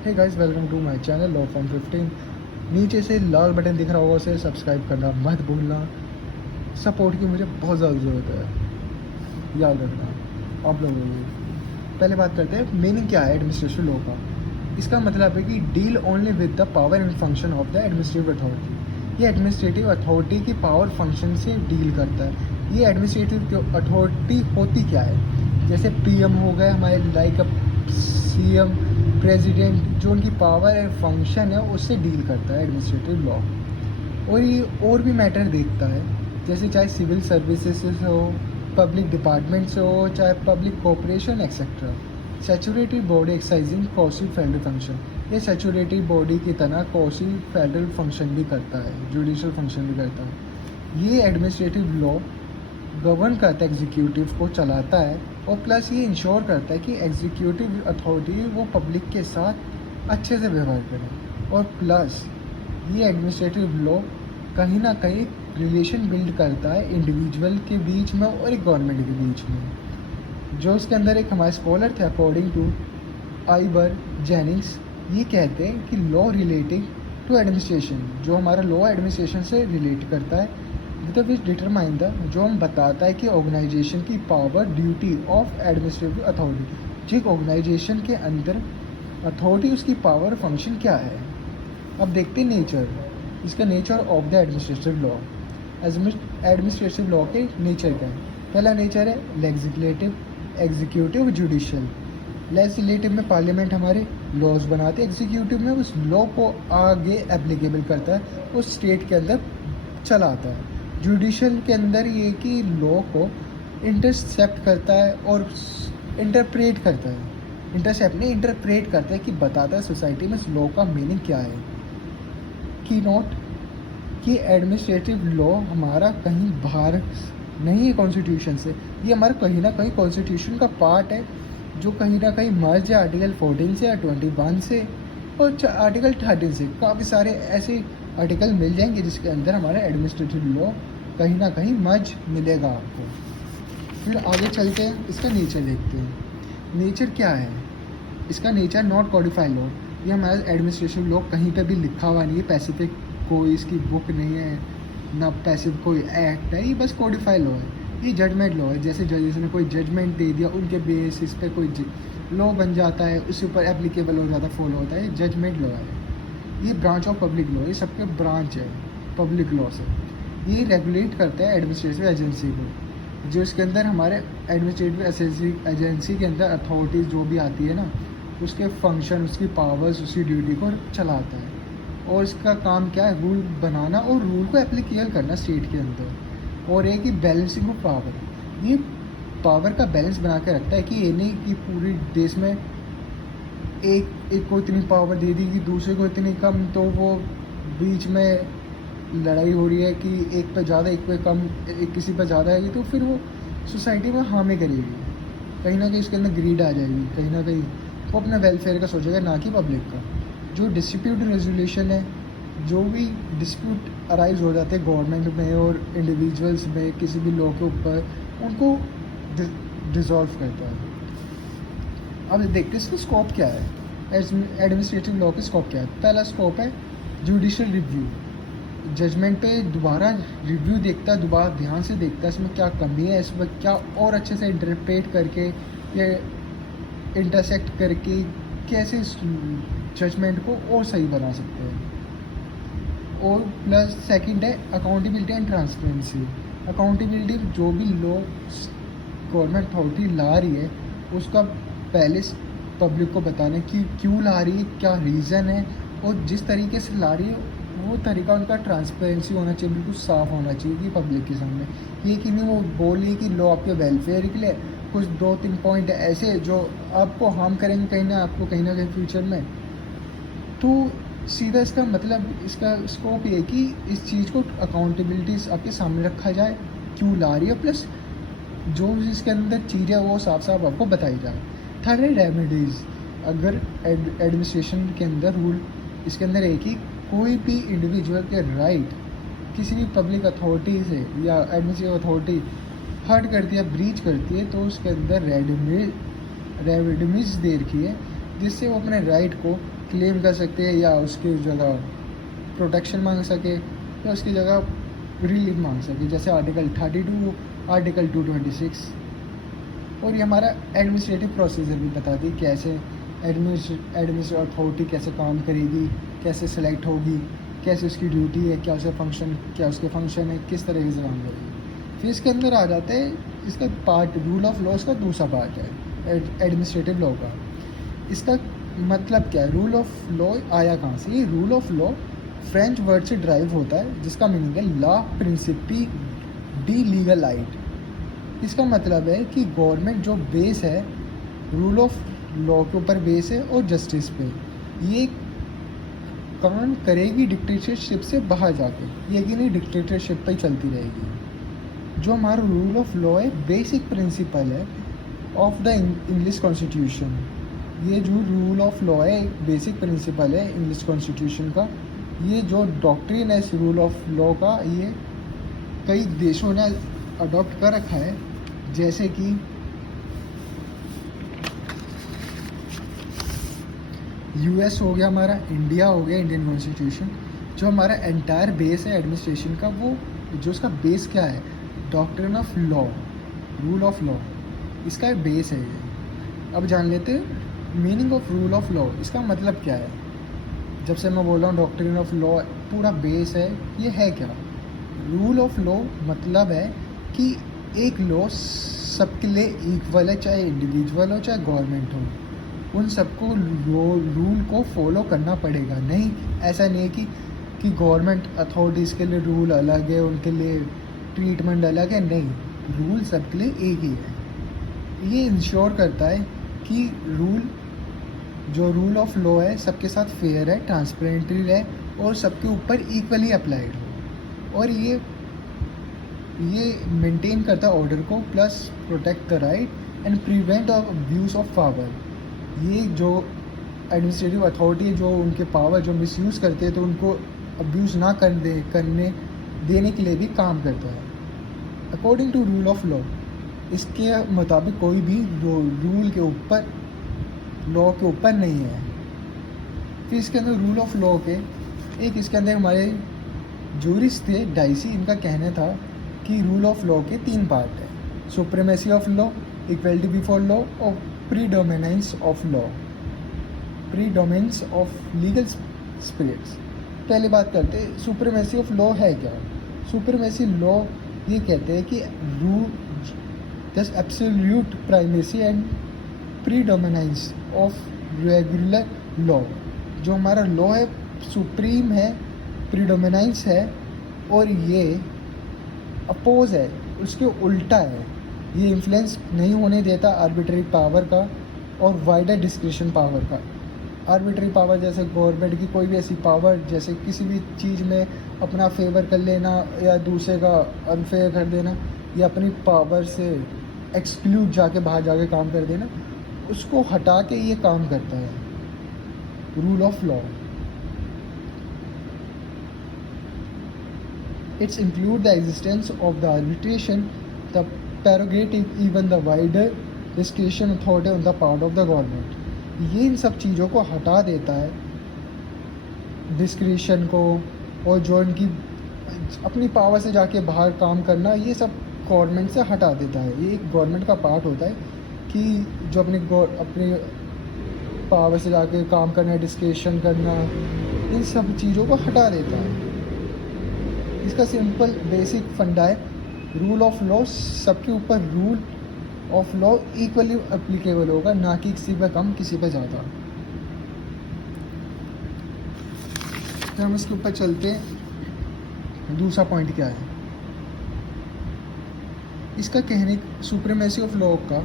Hey guys, welcome to my channel law form 15। नीचे से लाल button दिख रहा होगा, उसे सब्सक्राइब करना मत भूलना। सपोर्ट की मुझे बहुत ज़्यादा ज़रूरत है, याद रखना आप लोगों की। पहले बात करते हैं मीनिंग क्या है एडमिनिस्ट्रेटिव लॉ का। इसका मतलब है कि deal only with the power and function of the administrative authority. ये एडमिनिस्ट्रेटिव अथॉरिटी की पावर फंक्शन से डील करता है। ये एडमिनिस्ट्रेटिव अथॉरिटी होती क्या है, जैसे पीएम हो गए हमारे, लाइक सीएम, प्रेसिडेंट, जो उनकी पावर एंड फंक्शन है उससे डील करता है एडमिनिस्ट्रेटिव लॉ। और ये और भी मैटर देखता है, जैसे चाहे सिविल सर्विसेज से हो, पब्लिक डिपार्टमेंट से हो, चाहे public corporation etcetera. Statutory body exercising quasi federal function. ये सैचुरेटरी बॉडी की तरह कौशी फेडरल फंक्शन भी करता है, जुडिशल फंक्शन भी करता है। ये एडमिनिस्ट्रेटिव लॉ गवर्न करता है, एग्जीक्यूटिव को चलाता है, और प्लस ये इंश्योर करता है कि एग्जीक्यूटिव अथॉरिटी वो पब्लिक के साथ अच्छे से व्यवहार करे। और प्लस ये एडमिनिस्ट्रेटिव लॉ कहीं ना कहीं रिलेशन बिल्ड करता है इंडिविजुअल के बीच में और एक गवर्नमेंट के बीच में। जो इसके अंदर एक हमारे स्कॉलर थे, अकॉर्डिंग टू आइबर जेनिंग्स, ये कहते हैं कि लॉ रिलेटिंग टू एडमिनिस्ट्रेशन, जो हमारा लॉ एडमिनिस्ट्रेशन से रिलेट करता है, विद विच डिटरमाइन द, जो हम बताता है कि ऑर्गेनाइजेशन की power duty of administrative authority. जो एक ऑर्गेनाइजेशन के अंदर अथॉरिटी, उसकी पावर फंक्शन क्या है। अब देखते हैं नेचर, इसका nature of the administrative law. Administrative law के नेचर क्या है। पहला नेचर है लेजिस्लेटिव, एग्जीक्यूटिव, जुडिशियल। लेजिस्लेटिव में पार्लियामेंट हमारे लॉज बनाते हैं, एग्जीक्यूटिव में उस लॉ को आगे एप्लीकेबल करता है, उस स्टेट के अंदर चलाता है। जुडिशियल के अंदर ये कि लॉ को इंटरसेप्ट करता है और इंटरप्रेट करता है। इंटरसेप्ट नहीं, इंटरप्रेट करता है, कि बताता है सोसाइटी में इस लॉ का मीनिंग क्या है। की नोट कि एडमिनिस्ट्रेटिव लॉ हमारा कहीं बाहर नहीं है कॉन्स्टिट्यूशन से, ये हमारा कहीं ना कहीं कॉन्स्टिट्यूशन का पार्ट है, जो कहीं ना कहीं मर्ज है आर्टिकल 14 से या 21 से और आर्टिकल 13 से। काफ़ी सारे ऐसे आर्टिकल मिल जाएंगे जिसके अंदर हमारा एडमिनिस्ट्रेटिव लॉ कहीं ना कहीं मर्ज मिलेगा आपको। फिर आगे चलते हैं, इसका नेचर देखते हैं। नेचर क्या है इसका? Nature not codified law. ये हमारा एडमिनिस्ट्रेटिव लॉ कहीं पे भी लिखा हुआ नहीं है, पैसिफिक कोई इसकी बुक नहीं है, ना पैसिफिक कोई एक्ट है, ये बस कोडिफाइड लॉ है। ये जजमेंट लॉ है, जैसे जजेस ने कोई जजमेंट दे दिया, उनके बेसिस पे कोई लॉ बन जाता है, उसके ऊपर एप्लीकेबल हो जाता है, फॉलो होता है। ये जजमेंट लॉ है। ये ब्रांच ऑफ पब्लिक लॉ, ये सबके ब्रांच है पब्लिक लॉ से। ये रेगुलेट करता है एडमिनिस्ट्रेटिव एजेंसी को, जो इसके अंदर हमारे एडमिनिस्ट्रेटिव एजेंसी के अंदर अथॉरिटीज़ जो भी आती है ना, उसके फंक्शन, उसकी पावर्स, उसकी ड्यूटी को चलाता है। और इसका काम क्या है? रूल बनाना और रूल को एप्लीकेबल करना स्टेट के अंदर। और एक ही बैलेंसिंग ऑफ पावर, ये पावर का बैलेंस बना के रखता है, कि ये नहीं कि पूरे देश में एक को इतनी पावर दे दी कि दूसरे को इतनी कम, तो वो बीच में लड़ाई हो रही है कि एक पे ज़्यादा, एक पे कम, एक किसी पे ज़्यादा आएगी, तो फिर वो सोसाइटी में हार्म करेगी। कहीं ना कहीं इसके अंदर ग्रीड आ जाएगी, कहीं ना कहीं वो अपने वेलफेयर का सोचेगा, ना कि पब्लिक का। जो डिस्प्यूट रेजोल्यूशन है, जो भी डिस्प्यूट अराइज हो जाते हैं गवर्नमेंट में और इंडिविजुअल्स में किसी भी लॉ के ऊपर, उनको डिसॉल्व करता है। अब देखते हैं इसका स्कोप क्या है, एडमिनिस्ट्रेटिव लॉ का स्कोप क्या है। पहला स्कोप है जुडिशियल रिव्यू। जजमेंट पे दोबारा रिव्यू देखता है, दोबारा ध्यान से देखता है इसमें क्या कमी है, इसमें क्या और अच्छे से इंटरप्रेट करके या इंटरसेक्ट करके कैसे जजमेंट को और सही बना सकते हैं। और प्लस सेकंड है अकाउंटेबिलिटी एंड ट्रांसपेरेंसी। अकाउंटेबिलिटी, जो भी लॉ गवर्नमेंट अथॉरिटी ला रही है, उसका पहले पब्लिक को बताना कि क्यों ला रही है, क्या रीज़न है, और जिस तरीके से ला रही है वो तरीका उनका ट्रांसपेरेंसी होना चाहिए, बिल्कुल साफ़ होना चाहिए कि पब्लिक के सामने। ये कि नहीं वो बोलिए कि लॉ आपके वेलफेयर के लिए, कुछ 2-3 पॉइंट ऐसे जो आपको हार्म करेंगे कहीं ना कहीं फ्यूचर में। तो सीधा इसका मतलब, इसका स्कोप ये है कि इस चीज़ को अकाउंटेबिलिटीज आपके सामने रखा जाए, क्यों ला रही है, प्लस जो इसके अंदर चीज़ें वो साफ साफ आपको बताई जाए। थर्ड है रेमेडीज़। अगर एडमिनिस्ट्रेशन के अंदर रूल इसके अंदर है कि कोई भी इंडिविजुअल के राइट किसी भी पब्लिक अथॉरिटी से या एडमिनिस्ट्रेटिव अथॉरिटी हर्ट करती है, ब्रीच करती है, तो उसके अंदर रेडमीज दे रखी है जिससे वो अपने राइट को क्लेम कर सकते हैं या उसकी जगह प्रोटेक्शन मांग सके या उसकी जगह रिलीफ मांग सके, जैसे आर्टिकल 32, आर्टिकल 226। और ये हमारा एडमिनिस्ट्रेटिव प्रोसीजर भी बताती है कैसे एडमिनिस्ट्रेटिव अथॉरिटी कैसे काम करेगी, कैसे सेलेक्ट होगी, कैसे उसकी ड्यूटी है, क्या उसके फंक्शन है, किस तरीके से काम करेगी। फिर इसके अंदर आ जाते हैं इसका पार्ट रूल ऑफ लॉ, इसका दूसरा पार्ट है एडमिनिस्ट्रेटिव लॉ का। इसका मतलब क्या है, रूल ऑफ लॉ आया कहाँ से? ये rule of law French word से ड्राइव होता है जिसका मीनिंग है लॉ प्रिंसिपी डी लीगलाइट। इसका मतलब है कि गवर्नमेंट जो बेस है रूल ऑफ लॉ के ऊपर बेस है और जस्टिस पे, ये काम करेगी डिक्टेटरशिप से बाहर जाके, ये कि नहीं डिक्टेटरशिप पे ही चलती रहेगी। जो हमारा रूल ऑफ लॉ है बेसिक प्रिंसिपल है ऑफ द इंग्लिश कॉन्स्टिट्यूशन। ये जो रूल ऑफ लॉ है एक बेसिक प्रिंसिपल है इंग्लिश कॉन्स्टिट्यूशन का। ये जो डॉक्ट्रिन है इस रूल ऑफ लॉ का, ये कई देशों ने अडॉप्ट कर रखा है, जैसे कि यूएस हो गया हमारा, इंडिया हो गया, इंडियन कॉन्स्टिट्यूशन। जो हमारा एंटायर बेस है एडमिनिस्ट्रेशन का, वो जो उसका बेस क्या है, doctrine of law, rule of law, इसका बेस है ये। अब जान लेते हैं meaning of rule of law, इसका मतलब क्या है। जब से मैं बोल रहा हूँ डॉक्ट्रिन ऑफ लॉ पूरा बेस है, ये है क्या? रूल ऑफ लॉ मतलब है कि एक लॉ सबके लिए इक्वल है, चाहे इंडिविजुअल हो चाहे गवर्नमेंट हो, उन सबको रूल को फॉलो करना पड़ेगा। नहीं, ऐसा नहीं है कि गवर्नमेंट अथॉरिटीज़ के लिए रूल अलग है, उनके लिए ट्रीटमेंट अलग है। नहीं, रूल सबके लिए एक ही है। ये इंश्योर करता है कि जो रूल ऑफ लॉ है सबके साथ फेयर है, ट्रांसपेरेंटली रहे और सबके ऊपर इक्वली अप्लाइड हो। और ये मेंटेन करता है ऑर्डर को, plus protect the right and prevent of abuse of power. ये जो एडमिनिस्ट्रेटिव अथॉरिटी है, जो उनके पावर जो मिसयूज़ करते हैं, तो उनको अब्यूज़ ना करने देने के लिए भी काम करता है according to rule of law. इसके मुताबिक कोई भी रूल के ऊपर, लॉ के ऊपर नहीं है। फिर इसके अंदर रूल ऑफ लॉ के एक इसके अंदर हमारे जूरिस्ट थे डाइसी, इनका कहना था कि रूल ऑफ लॉ के 3 पार्ट है, supremacy of law, equality before law और predominance of law, predominance of legal spirits. पहले बात करते हैं सुप्रीमेसी ऑफ लॉ है क्या। सुप्रीमेसी लॉ ये कहते हैं कि rule just absolute primacy and predominance of regular law. जो हमारा लॉ है सुप्रीम है, प्रीडोमिनेंस है और ये अपोज है, उसके उल्टा है। ये इन्फ्लुएंस नहीं होने देता आर्बिट्री पावर का और वाइडर डिस्क्रिशन पावर का। आर्बिट्री पावर जैसे गवर्नमेंट की कोई भी ऐसी पावर, जैसे किसी भी चीज़ में अपना फेवर कर लेना या दूसरे का अनफेयर कर देना या अपनी पावर से एक्सक्लूड जाके बाहर जाके काम कर देना, उसको हटा के ये काम करता है rule of law. It's include the existence of the arbitration, the prerogative, even the wider discretion authority on the part of the government. ये इन सब चीज़ों को हटा देता है, डिस्क्रिशन को, और जो इनकी अपनी पावर से जाके बाहर काम करना, ये सब गवर्नमेंट से हटा देता है। ये एक गवर्नमेंट का पार्ट होता है कि जो अपनी पावर से जाके काम करना, डिस्क्रिशन करना, इन सब चीज़ों को हटा देता है। इसका सिंपल बेसिक फंडा है, रूल ऑफ लॉ सबके ऊपर rule of law equally applicable होगा, ना कि किसी पे कम किसी पे ज़्यादा। तो हम इसके ऊपर चलते हैं, दूसरा पॉइंट क्या है इसका कहने, सुप्रीमेसी ऑफ लॉ का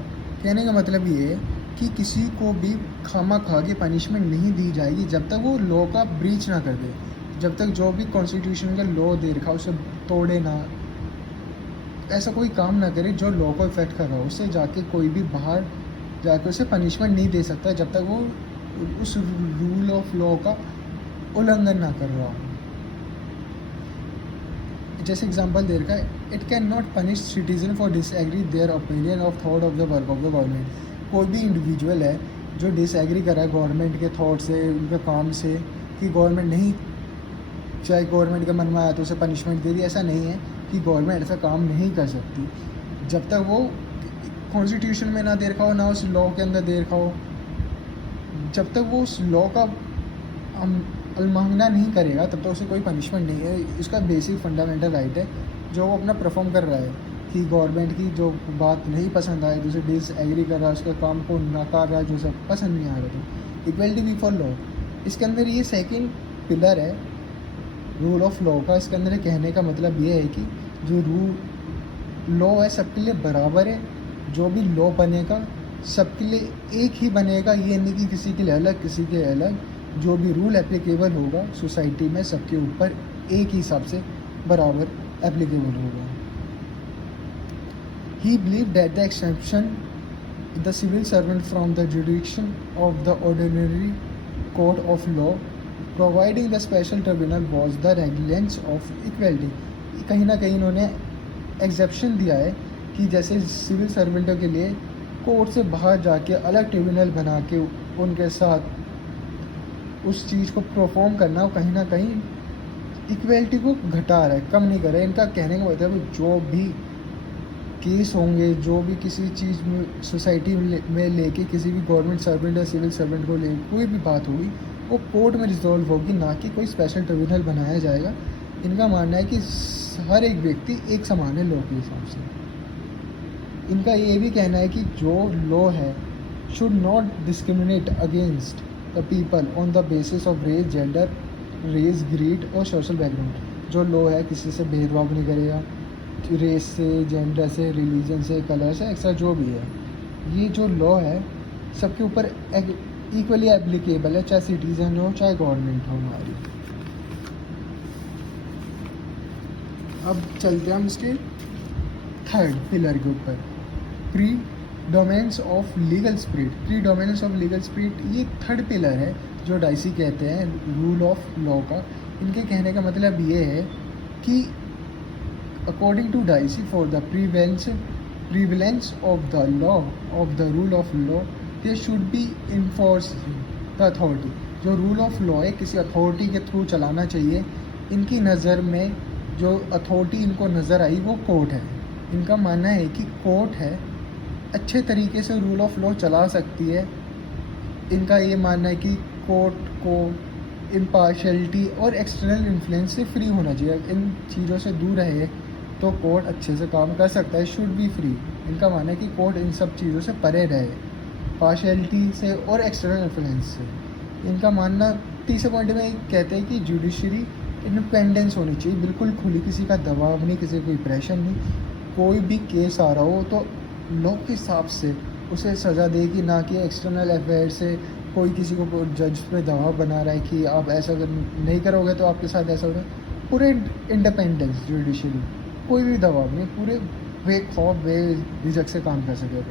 कहने का मतलब ये है कि किसी को भी खामा खा के पनिशमेंट नहीं दी जाएगी जब तक वो लॉ का ब्रीच ना कर दे, जब तक जो भी कॉन्स्टिट्यूशन का लॉ दे रखा उसे तोड़े ना, ऐसा कोई काम ना करे जो लॉ को इफेक्ट कर रहा हो, उससे जाके कोई भी बाहर जाके उसे पनिशमेंट नहीं दे सकता जब तक वो उस रूल ऑफ लॉ का उल्लंघन ना कर रहा हो। जैसे एग्जांपल दे रखा है, it can not punish citizen for disagree their opinion of thought of the work of the government. कोई भी इंडिविजुअल है जो डिसएग्री कर रहा है गवर्नमेंट के थॉट से, उनके काम से, कि गवर्नमेंट नहीं, चाहे गवर्नमेंट के मन में आया तो उसे पनिशमेंट दे दी, ऐसा नहीं है कि गवर्नमेंट ऐसा काम नहीं कर सकती। जब तक वो कॉन्स्टिट्यूशन में ना दे रखा हो, ना उस लॉ के अंदर दे रखा हो, जब तक वो उस लॉ का अवमानना नहीं करेगा तब तक उसे कोई पनिशमेंट नहीं है। इसका बेसिक फंडामेंटल राइट है जो वो अपना परफॉर्म कर रहा है, कि गवर्नमेंट की जो बात नहीं पसंद आए, जो उसे डिसएग्री कर रहा है, उसके काम को नकार रहा है, जो उसे पसंद नहीं आ रहा, तो इक्वलिटी बिफोर लॉ। इसके अंदर ये सेकंड पिलर है रूल ऑफ लॉ का। इसके अंदर कहने का मतलब ये है कि जो रूल लॉ है सबके लिए बराबर है, जो भी लॉ बनेगा सबके लिए एक ही बनेगा, ये नहीं कि किसी के लिए अलग किसी के अलग। जो भी रूल एप्लीकेबल होगा सोसाइटी में सबके ऊपर एक ही हिसाब से बराबर एप्लीकेबल होगा। He believed that the exemption the civil servant from the jurisdiction of the ordinary court of law, providing the special tribunal was the regulance of equality। कहीं ना कहीं इन्होंने एक्सेप्शन दिया है कि जैसे सिविल सर्वेंटों के लिए कोर्ट से बाहर जाके अलग ट्रिब्यूनल बना के उनके साथ उस चीज़ को परफॉर्म करना, कहीं ना कहीं इक्वलिटी को घटा रहा है, कम नहीं कर रहा है। इनका कहने का मतलब जो भी केस होंगे, जो भी किसी चीज़ में सोसाइटी में लेके किसी भी गवर्नमेंट सर्वेंट या सिविल सर्वेंट को लेके कोई भी बात होगी वो कोर्ट में रिजॉल्व होगी, ना कि कोई स्पेशल ट्रिब्यूनल बनाया जाएगा। इनका मानना है कि हर एक व्यक्ति एक समान है लॉ के हिसाब से। इनका ये भी कहना है कि जो लॉ है should not discriminate against the people on the basis of race, gender, race, greed और सोशल बैकग्राउंड। जो लॉ है किसी से भेदभाव नहीं करेगा, रेस से, जेंडर से, रिलीजन से, कलर से, एक्स्ट्रा जो भी है। ये जो लॉ है सबके ऊपर इक्वली एप्लीकेबल है, चाहे सिटीजन हो चाहे गवर्नमेंट हो हमारी। अब चलते हैं हम इसके थर्ड पिलर के ऊपर, predominance of legal spirit. Predominance of legal spirit ये थर्ड पिलर है जो डाइसी कहते हैं रूल ऑफ लॉ का। इनके कहने का मतलब ये है कि according to Dicey, for the prevalence of the law of the rule of law, there should be enforced the authority। जो रूल ऑफ लॉ है किसी अथॉरिटी के थ्रू चलाना चाहिए। इनकी नज़र में जो अथॉरिटी इनको नज़र आई वो कोर्ट है। इनका मानना है कि कोर्ट है अच्छे तरीके से रूल ऑफ लॉ चला सकती है। इनका ये मानना है कि कोर्ट को इम्पार्शलिटी और एक्सटर्नल इन्फ्लुएंस से फ्री होना चाहिए। इन चीज़ों से दूर रहे तो कोर्ट अच्छे से काम कर सकता है, शुड बी फ्री। इनका मानना है कि कोर्ट इन सब चीज़ों से परे रहे, पार्शियलिटी से और एक्सटर्नल इन्फ्लुएंस से। इनका मानना तीसरे पॉइंट में कहते हैं कि जुडिशरी इंडिपेंडेंस होनी चाहिए, बिल्कुल खुली, किसी का दबाव नहीं, किसी का कोई प्रेशर नहीं। कोई भी केस आ रहा हो तो लॉ के हिसाब से उसे सज़ा देगी, ना कि एक्सटर्नल अफेयर से कोई किसी को जज पे दबाव बना रहा है कि आप ऐसा नहीं करोगे तो आपके साथ ऐसा होगा। पूरे इंडिपेंडेंस जुडिशरी, कोई भी दबाव नहीं, पूरे वे खौफ वे झिझक से काम कर सके।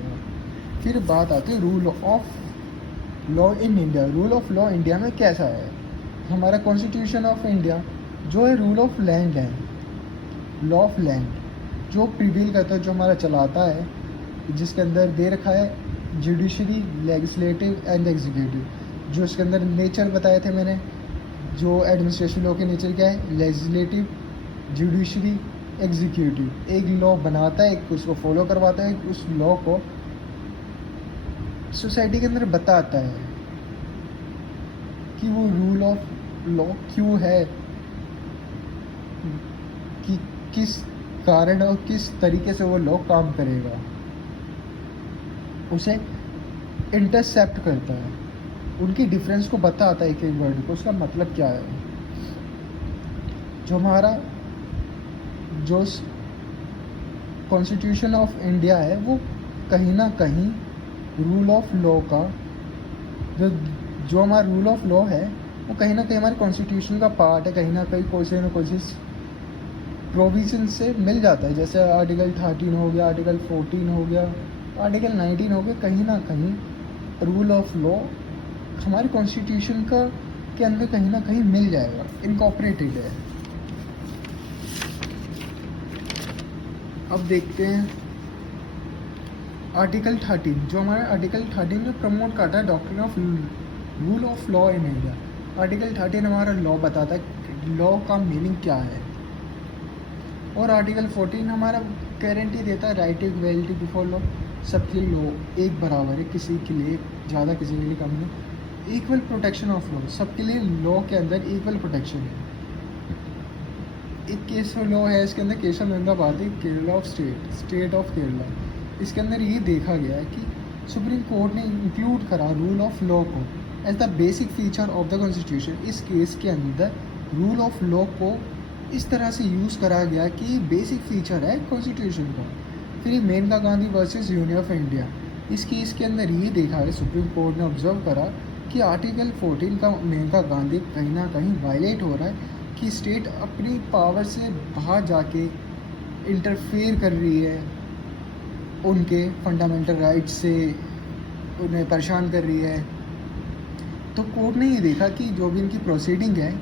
फिर बात आती है rule of law in India. Rule of law India में कैसा है? हमारा कॉन्स्टिट्यूशन ऑफ इंडिया जो है रूल ऑफ लैंड है, लॉ ऑफ लैंड जो प्रिवेल करता है, जो हमारा चलाता है, जिसके अंदर दे रखा है जुडिशरी, लेजिस्लेटिव एंड एग्जीक्यूटिव। जो इसके अंदर नेचर बताए थे मैंने, जो एडमिनिस्ट्रेशन लॉ के नेचर क्या है, लेजिस्लेटिव, जुडिशरी, एग्जीक्यूटिव। एक लॉ बनाता है, उसको फॉलो करवाता है, उस लॉ को सोसाइटी के अंदर बताता है कि वो रूल ऑफ लॉ क्यों है, कि किस कारण और किस तरीके से वो लॉ काम करेगा, उसे इंटरसेप्ट करता है, उनकी डिफरेंस को बताता है एक एक वर्ड को, उसका मतलब क्या है। जो हमारा जो कॉन्स्टिट्यूशन ऑफ इंडिया है वो कहीं ना कहीं रूल ऑफ लॉ का जो हमारा रूल ऑफ लॉ है वो कहीं ना कहीं हमारे कॉन्स्टिट्यूशन का पार्ट है, कहीं ना कहीं कोई ना कोई प्रोविजन से मिल जाता है। जैसे आर्टिकल 13 हो गया, आर्टिकल 14 हो गया, आर्टिकल 19 हो गया, कहीं ना कहीं रूल ऑफ लॉ हमारे कॉन्स्टिट्यूशन का के अंदर कहीं ना कहीं मिल जाएगा, इनकॉर्पोरेटेड है। अब देखते हैं आर्टिकल 13, जो हमारा आर्टिकल 13 जो प्रमोट करता है doctrine of rule of law in India. Article 13 हमारा लॉ बताता है लॉ का मीनिंग क्या है। और आर्टिकल 14 हमारा गारंटी देता है राइट इक्वलिटी बिफोर लॉ, सबके लिए लॉ एक बराबर है, किसी के लिए ज़्यादा किसी के लिए कम नहीं। इक्वल प्रोटेक्शन ऑफ लॉ, सबके लिए लॉ के अंदर इक्वल प्रोटेक्शन है। एक केस लॉ है इसके अंदर, केशव नंदाबादी, Kerala of state of Kerala. इसके अंदर ये देखा गया है कि सुप्रीम कोर्ट ने इंक्लूड करा रूल ऑफ लॉ को as the basic feature of the constitution. इस केस के अंदर रूल ऑफ लॉ को इस तरह से यूज़ करा गया कि बेसिक फीचर है कॉन्स्टिट्यूशन का। फिर Maneka Gandhi versus union of India, इस केस के अंदर ये देखा है, सुप्रीम कोर्ट ने ऑब्जर्व करा कि आर्टिकल 14 का मेनका गांधी कहीं ना कहीं वायलेट हो रहा है कि स्टेट अपनी पावर से बाहर जाके इंटरफेयर कर रही है, उनके फंडामेंटल राइट्स से उन्हें परेशान कर रही है। तो कोर्ट ने ये देखा कि जो भी इनकी प्रोसीडिंग है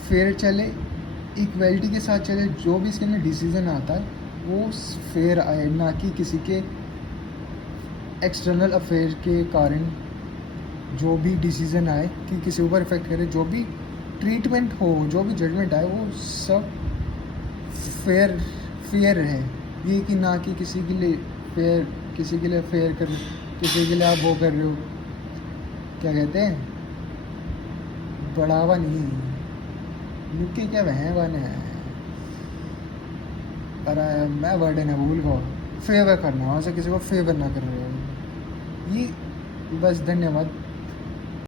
फेयर चले, इक्वलिटी के साथ चले, जो भी इसके अंदर डिसीजन आता है वो फेयर आए, ना कि किसी के एक्सटर्नल अफेयर के कारण जो भी डिसीजन आए कि किसी ऊपर इफेक्ट करे, जो भी ट्रीटमेंट हो, जो भी जजमेंट आए वो सब फेयर है। ये कि ना कि किसी के लिए फेयर कर, किसी के लिए आप वो कर रहे हो, क्या कहते हैं, बढ़ावा नहीं, यूके क्या वह बने हैं, अरे मैं वर्ड है ना भूल गया, फेवर करना, वहाँ से किसी को फेवर ना कर रहे हो। ये बस, धन्यवाद।